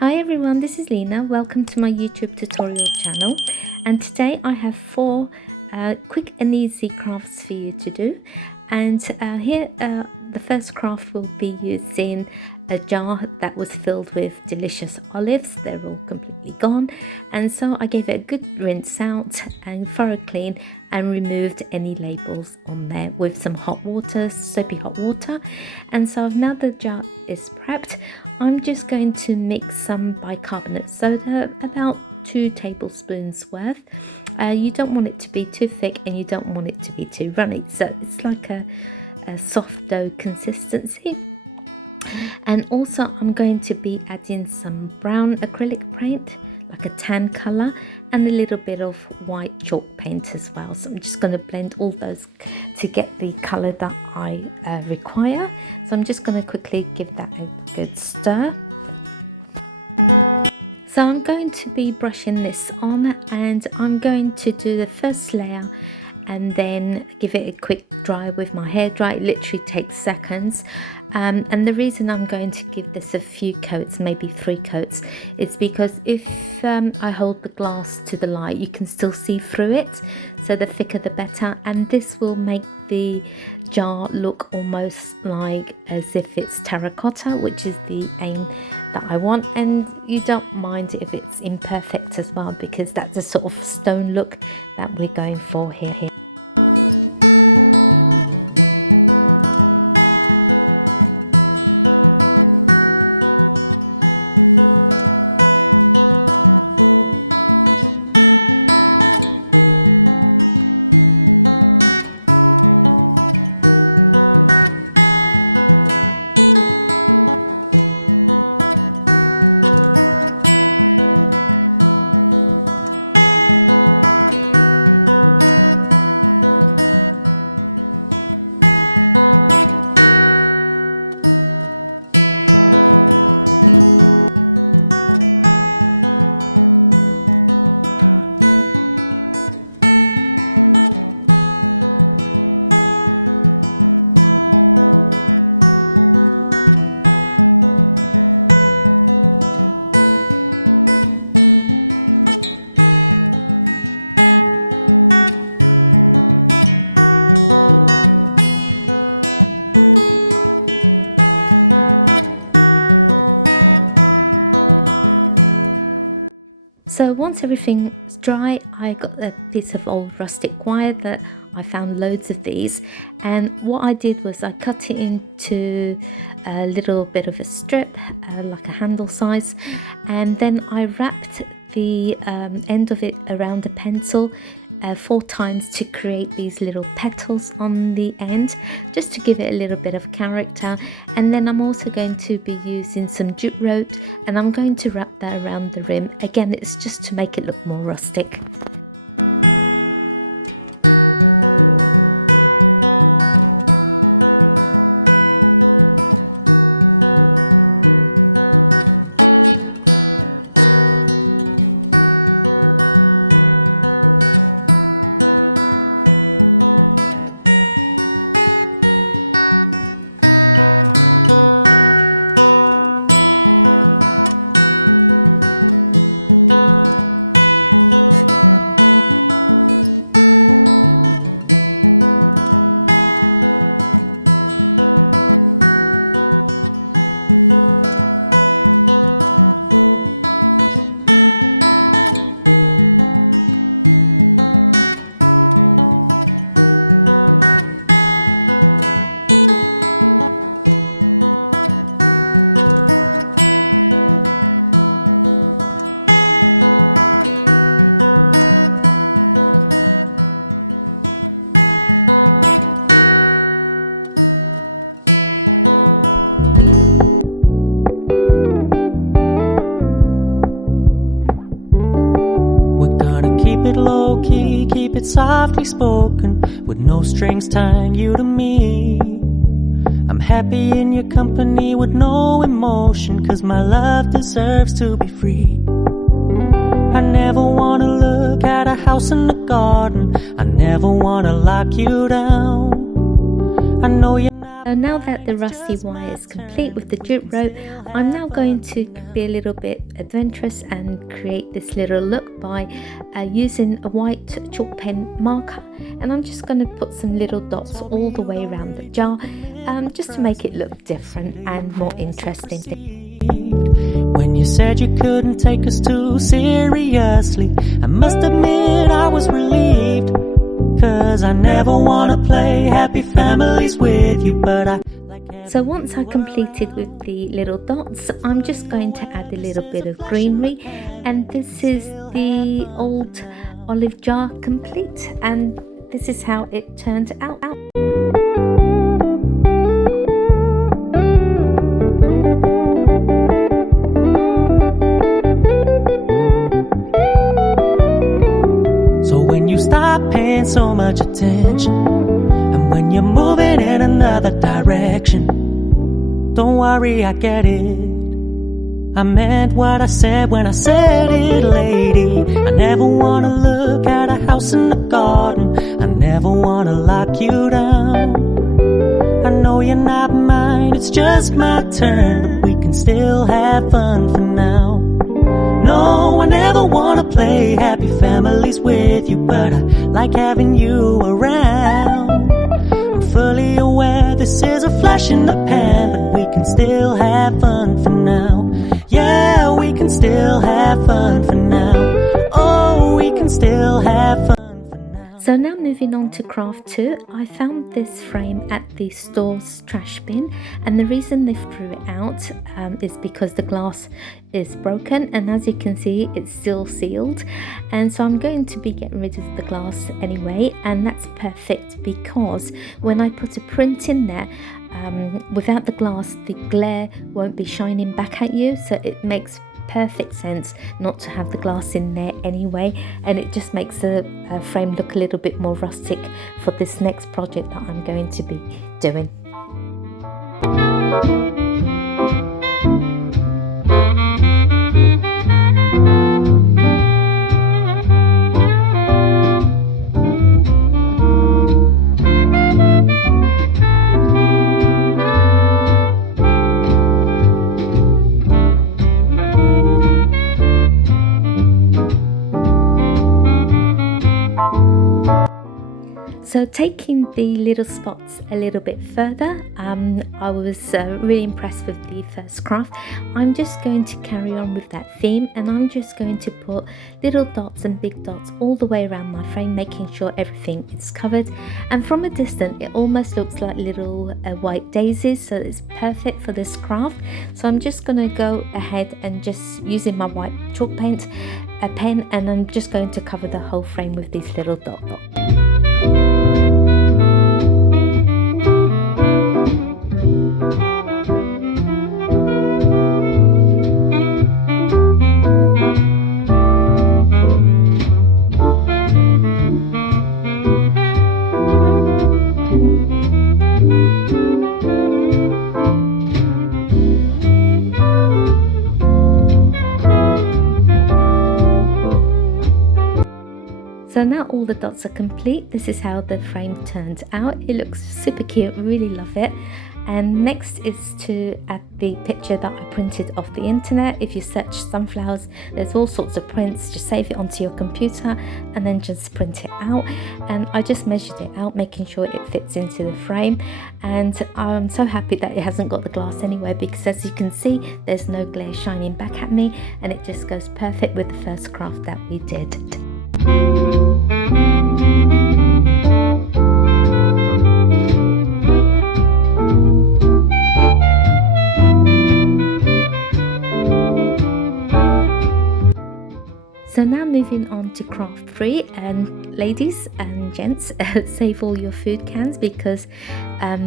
Hi everyone, this is Lina. Welcome to my YouTube tutorial channel, and today I have 4 quick and easy crafts for you to do. And here the first craft will be using a jar that was filled with delicious olives. They're all completely gone, and so I gave it a good rinse out and thorough clean and removed any labels on there with some hot water, soapy hot water. And so now the jar is prepped, I'm just going to mix some bicarbonate soda, about 2 tablespoons worth. You don't want it to be too thick and you don't want it to be too runny, so it's like a soft dough consistency. And also I'm going to be adding some brown acrylic paint, like a tan colour, and a little bit of white chalk paint as well. So I'm just going to blend all those to get the colour that I require. So I'm just going to quickly give that a good stir. So I'm going to be brushing this on, and I'm going to do the first layer and then give it a quick dry with my hairdryer. It literally takes seconds. And the reason I'm going to give this a few coats, maybe 3 coats, is because if I hold the glass to the light, you can still see through it. So the thicker the better, and this will make the jar look almost like as if it's terracotta, which is the aim that I want. And you don't mind if it's imperfect as well, because that's the sort of stone look that we're going for here. So once everything's dry, I got a piece of old rustic wire that I found loads of these, and what I did was I cut it into a little bit of a strip, like a handle size, and then I wrapped the end of it around a pencil 4 times to create these little petals on the end, just to give it a little bit of character. And then I'm also going to be using some jute rope, and I'm going to wrap that around the rim. Again, it's just to make it look more rustic. Keep it softly spoken, with no strings tying you to me. I'm happy in your company with no emotion, 'cause my love deserves to be free. I never wanna look at a house in the garden, I never wanna lock you down. I know you're not So now that the rusty wire is complete with the jute rope, I'm now going to be a little bit adventurous and create this little look by using a white chalk pen marker, and I'm just going to put some little dots all the way around the jar, just to make it look different and more interesting. When you said you couldn't take us too seriously, I must admit I was relieved, 'cause I never wanna play happy families with you, but I So once I completed with the little dots, I'm just going to add a little bit of greenery, and this is the old olive jar complete, and this is how it turned out. So when you stop paying so much attention, and when you're moving in another direction, don't worry, I get it. I meant what I said when I said it, lady. I never wanna look at a house in the garden. I never wanna lock you down. I know you're not mine, it's just my turn, but we can still have fun for now. No, I never wanna play happy families with you, but I like having you around. I'm fully aware this is a flash in the pan, but we can still have fun for now. Yeah, we can still have fun for now. Oh, we can still have fun for now. So now moving on to craft 2, I found this frame at the store's trash bin, and the reason they threw it out is because the glass is broken, and as you can see it's still sealed, and so I'm going to be getting rid of the glass anyway, and that's perfect because when I put a print in there, without the glass the glare won't be shining back at you, so it makes perfect sense not to have the glass in there anyway, and it just makes the frame look a little bit more rustic for this next project that I'm going to be doing. So taking the little spots a little bit further, I was really impressed with the first craft. I'm just going to carry on with that theme, and I'm just going to put little dots and big dots all the way around my frame, making sure everything is covered. And from a distance it almost looks like little white daisies, so it's perfect for this craft. So I'm just going to go ahead and just using my white chalk paint pen, and I'm just going to cover the whole frame with these little dots. So now all the dots are complete. This is how the frame turns out. It looks super cute, really love it. And next is to add the picture that I printed off the internet. If you search sunflowers, there's all sorts of prints. Just save it onto your computer and then just print it out. And I just measured it out, making sure it fits into the frame. And I'm so happy that it hasn't got the glass anywhere, because as you can see, there's no glare shining back at me, and it just goes perfect with the first craft that we did. So now moving on to craft 3, and ladies and gents, save all your food cans, because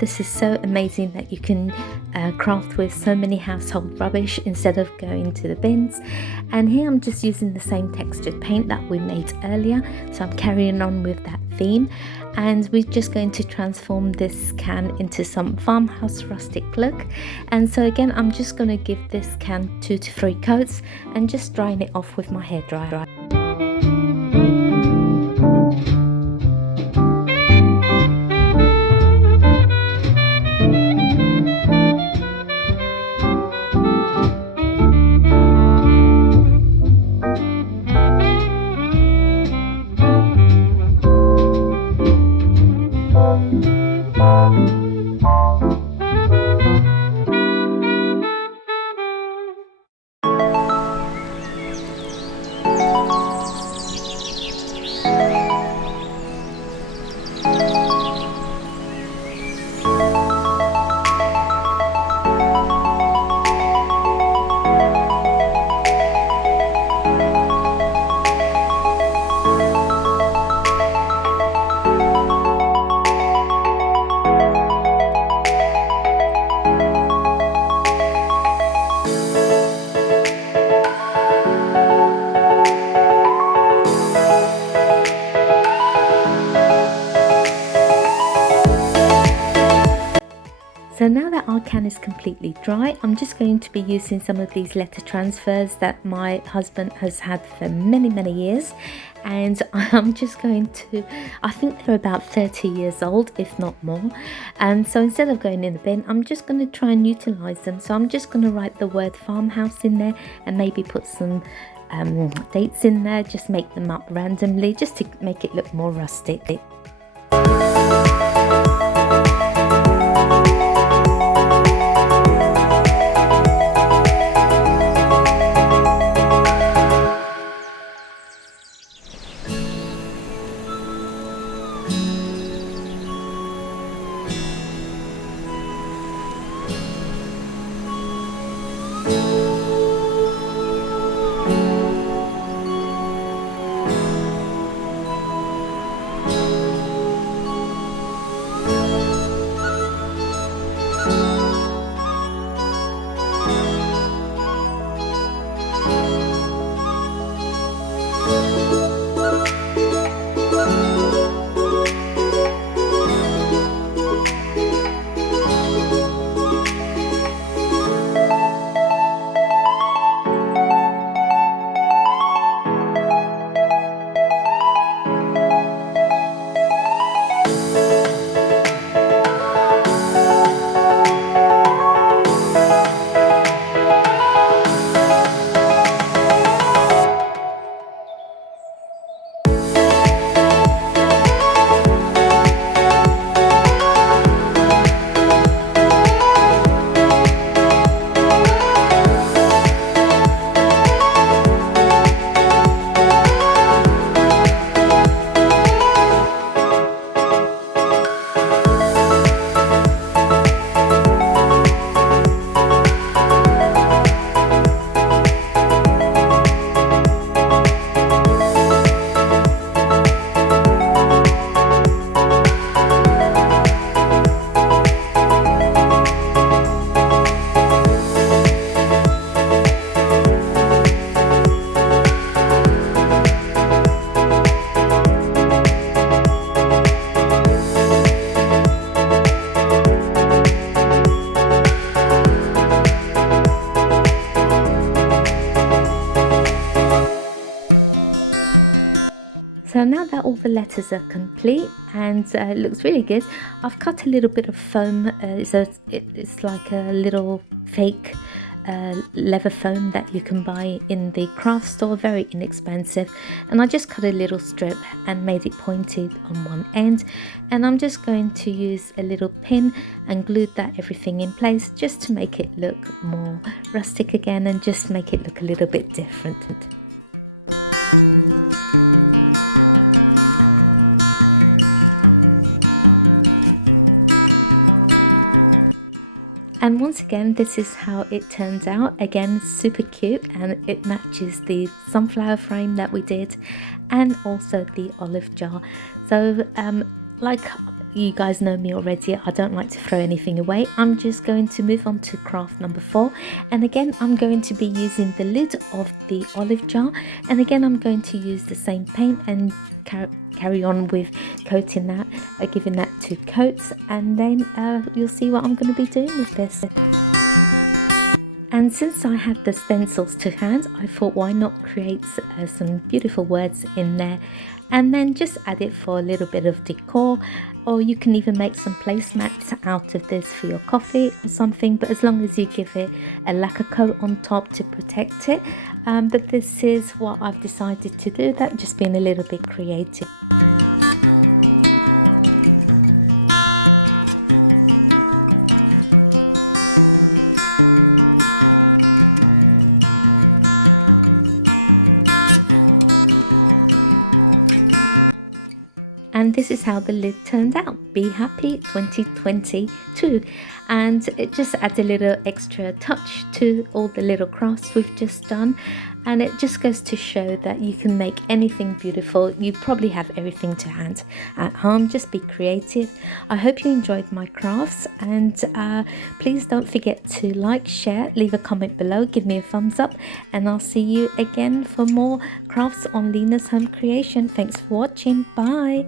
this is so amazing that you can craft with so many household rubbish instead of going to the bins. And here I'm just using the same textured paint that we made earlier, so I'm carrying on with that theme, and we're just going to transform this can into some farmhouse rustic look. And so again, I'm just going to give this can 2 to 3 coats and just drying it off with my hairdryer. completely dry, I'm just going to be using some of these letter transfers that my husband has had for many years, and I'm just going to, I think they're about 30 years old, if not more, and so instead of going in the bin, I'm just going to try and utilize them. So I'm just going to write the word farmhouse in there and maybe put some dates in there, just make them up randomly just to make it look more rustic. So now that all the letters are complete and it looks really good, I've cut a little bit of foam, so it's like a little fake leather foam that you can buy in the craft store, very inexpensive, and I just cut a little strip and made it pointed on one end, and I'm just going to use a little pin and glue that everything in place just to make it look more rustic again and just make it look a little bit different. And once again, this is how it turns out. Again, super cute, and it matches the sunflower frame that we did and also the olive jar. So like you guys know me already, I don't like to throw anything away. I'm just going to move on to craft number 4, and again I'm going to be using the lid of the olive jar, and again I'm going to use the same paint and carry on with coating that, giving that 2 coats, and then you'll see what I'm going to be doing with this. And since I had the stencils to hand, I thought why not create some beautiful words in there, and then just add it for a little bit of decor, or you can even make some placemats out of this for your coffee or something, but as long as you give it a lacquer coat on top to protect it. But this is what I've decided to do, that just being a little bit creative. Turned out. Be happy 2022, and it just adds a little extra touch to all the little crafts we've just done, and it just goes to show that you can make anything beautiful. You probably have everything to hand at home, just be creative. I hope you enjoyed my crafts, and please don't forget to like, share, leave a comment below, give me a thumbs up, and I'll see you again for more crafts on Lina's Home Creation. Thanks for watching. Bye.